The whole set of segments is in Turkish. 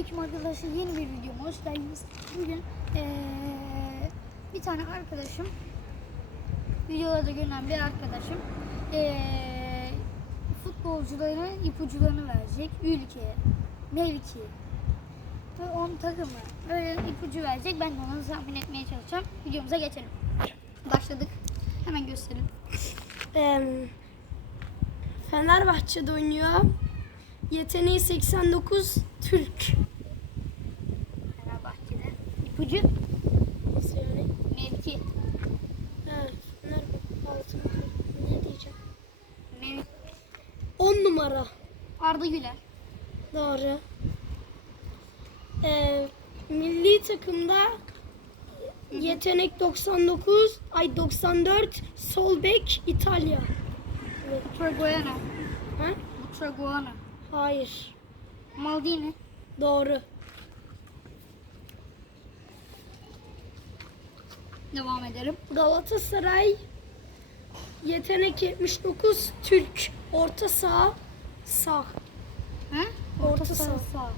Selamünaleyküm arkadaşlar. Yeni bir videoma hoş geldiniz. Bugün eee, bir tane arkadaşım, videolarda görünen bir arkadaşım eee futbolcuların ipucularını verecek. Ülke, mevki ve onun takımı. Öyle ipucu verecek. Ben de onu tahmin etmeye çalışacağım. Videomuza geçelim. Başladık. Hemen gösterin. Em, Fenerbahçe'de oynuyor. Yeteneği 89 Türk. İpucu, Nasıl yani? mevki. Ha, Fenerbahçe altın ne diyeceğim? Mevki. 10 numara. Arda Güler. Doğru. Ee, milli takımda yetenek 99, ay 94, sol bek İtalya. Traguana. Ha? Traguana. Hayır. Maldini. Doğru. Devam edelim. Galatasaray yetenek 79 Türk. Orta saha sağ. Ha? Orta saha. saha. Sağ.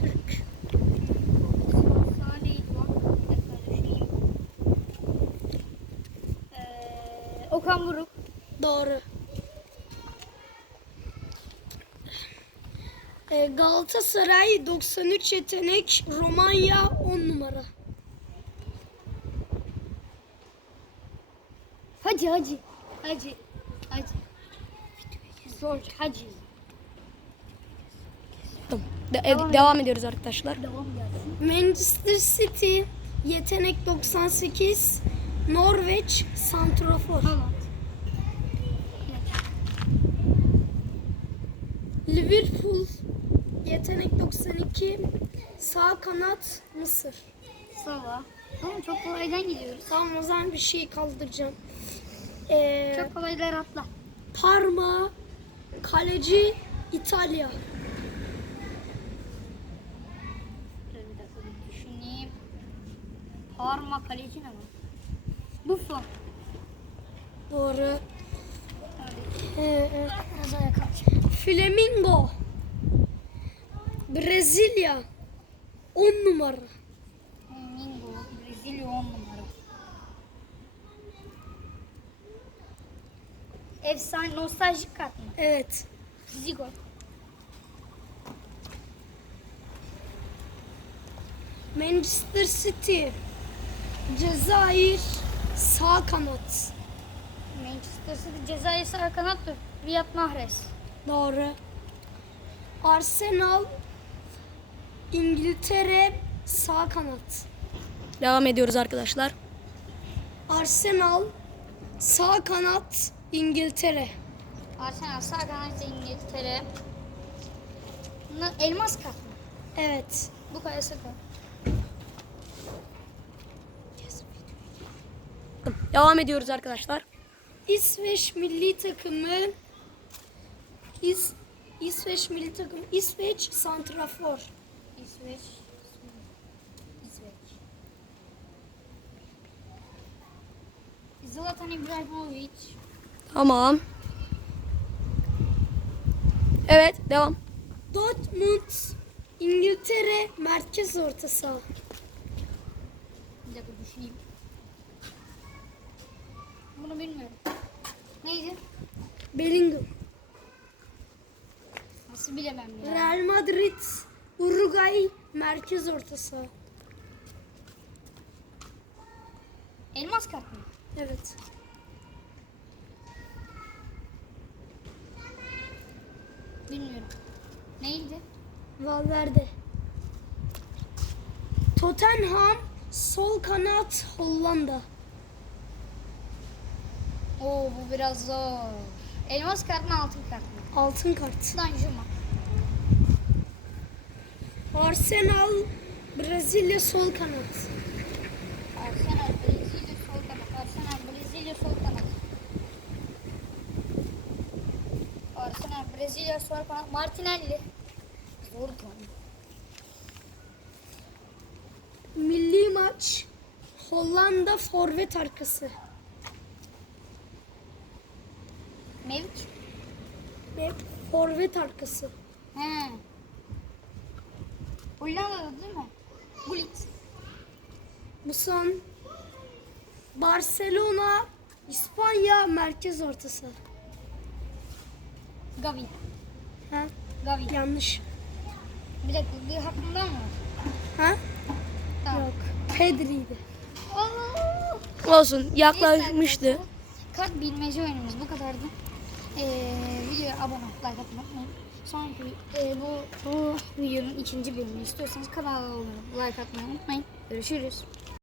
Türk. Ee, Okan Buruk. Doğru. Ee, Galatasaray 93 yetenek Romanya 10 numara. Hacı Hacı. Hacı. Hacı. Zor. Hacı. De- Devam devam, ediyoruz arkadaşlar. Devam gelsin. Manchester City yetenek 98 Norveç Santrafor. Haaland. Liverpool yetenek 92 sağ kanat Mısır. Salah. Oğlum çok kolaydan gidiyoruz. Tamam o zaman bir şey kaldıracağım. Ee, Çok kolaylar atla. Parma kaleci İtalya. Dur bir dakika bir düşüneyim. Parma kaleci ne var? Buffon. Doğru. Ee, kalk. Flamingo. Brezilya. 10 numara. Mingo. Brezilya 10 numara. Efsane nostaljik kart mı? Evet. Zigo. Manchester City. Cezayir. Sağ kanat. Manchester City Cezayir sağ kanattır. Riyad Mahrez. Doğru. Arsenal. İngiltere. Sağ kanat. Devam ediyoruz arkadaşlar. Arsenal. Sağ kanat. İngiltere. Arsenal sağ kanat İngiltere. Bunlar elmas kart mı? Evet. Bu kadar sakın. Devam ediyoruz arkadaşlar. İsveç milli takımı İs, İsveç milli takımı İsveç santrafor. İsveç. İsveç. Zlatan İbrahimovic. Tamam. Evet devam. Dortmund İngiltere merkez orta saha. Bir dakika düşüneyim. Bunu bilmiyorum. Neydi? Bellingham. Nasıl bilemem ya. Real Madrid Uruguay merkez orta saha. Elmas kart mı? Evet. Bilmiyorum. Neydi? Valverde. Tottenham sol kanat Hollanda. Oo bu biraz zor. Elmas kart mı altın kart mı? Altın kart. Danjuma. Arsenal Brezilya sol kanat. Arsenal Brezilya sol kanat. Arsenal Brezilya sol kanat. Arsenal Brezilya sol kanat. Martinelli. Zor. Milli maç Hollanda forvet arkası. Mevki. Ve forvet arkası. He. Hollanda'da değil mi? Gullit. Bu son. Barcelona, İspanya merkez ortası. Gavi. Ha? Gavi. Yanlış. Bir dakika bir hakkında mı? Ha? Tamam. Yok. Pedri'ydi. Aa! Olsun yaklaşmıştı. Kart bilmece oyunumuz bu kadardı. Ee, videoya abone olup like atmayı unutmayın. Sonraki e, bu, bu videonun ikinci bölümünü istiyorsanız kanala abone olup like atmayı unutmayın. Görüşürüz.